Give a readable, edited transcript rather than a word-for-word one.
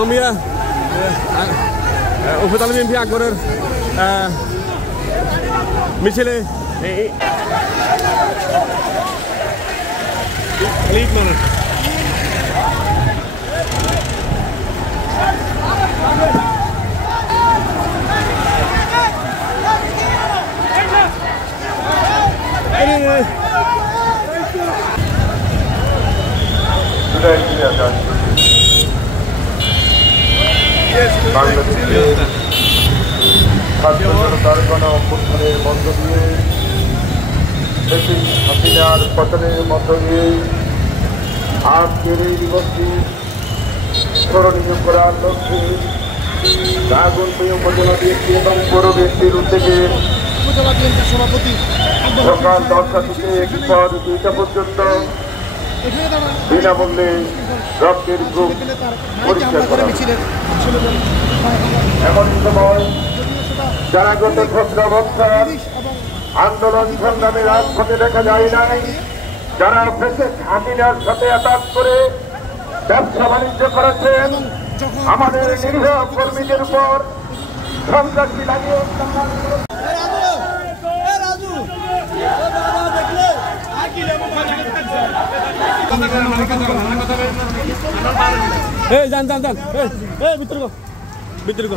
আগমিয়া উপজেলা বিএনপি আকবরের মিছিলে তার গণ অভ্যুত্থানের মধ্য দিয়ে হাসিনার পতনের মধ্য দিয়ে আজকের এই দিবসটি স্মরণীয় করার লক্ষ্যে রায়গঞ্জ উপজেলা বিএনপি এবং পৌর বিএনপির উদ্যোগে সকাল 10টা থেকে বিপর 2টা পর্যন্ত বিনামূল্যে রক্তের গ্রুপ পরীক্ষা করা। এমন সময় যারা গত 17 বছর আন্দোলন সংগ্রামে রাজপথে দেখা যায় নাই, যারা হাসিনার সাথে অ্যাটাক করে ব্যবসা বাণিজ্য করেছেন, আমাদের নিরীহ কর্মীদের উপর সন্ত্রাসী লাগিয়ে ভিতরে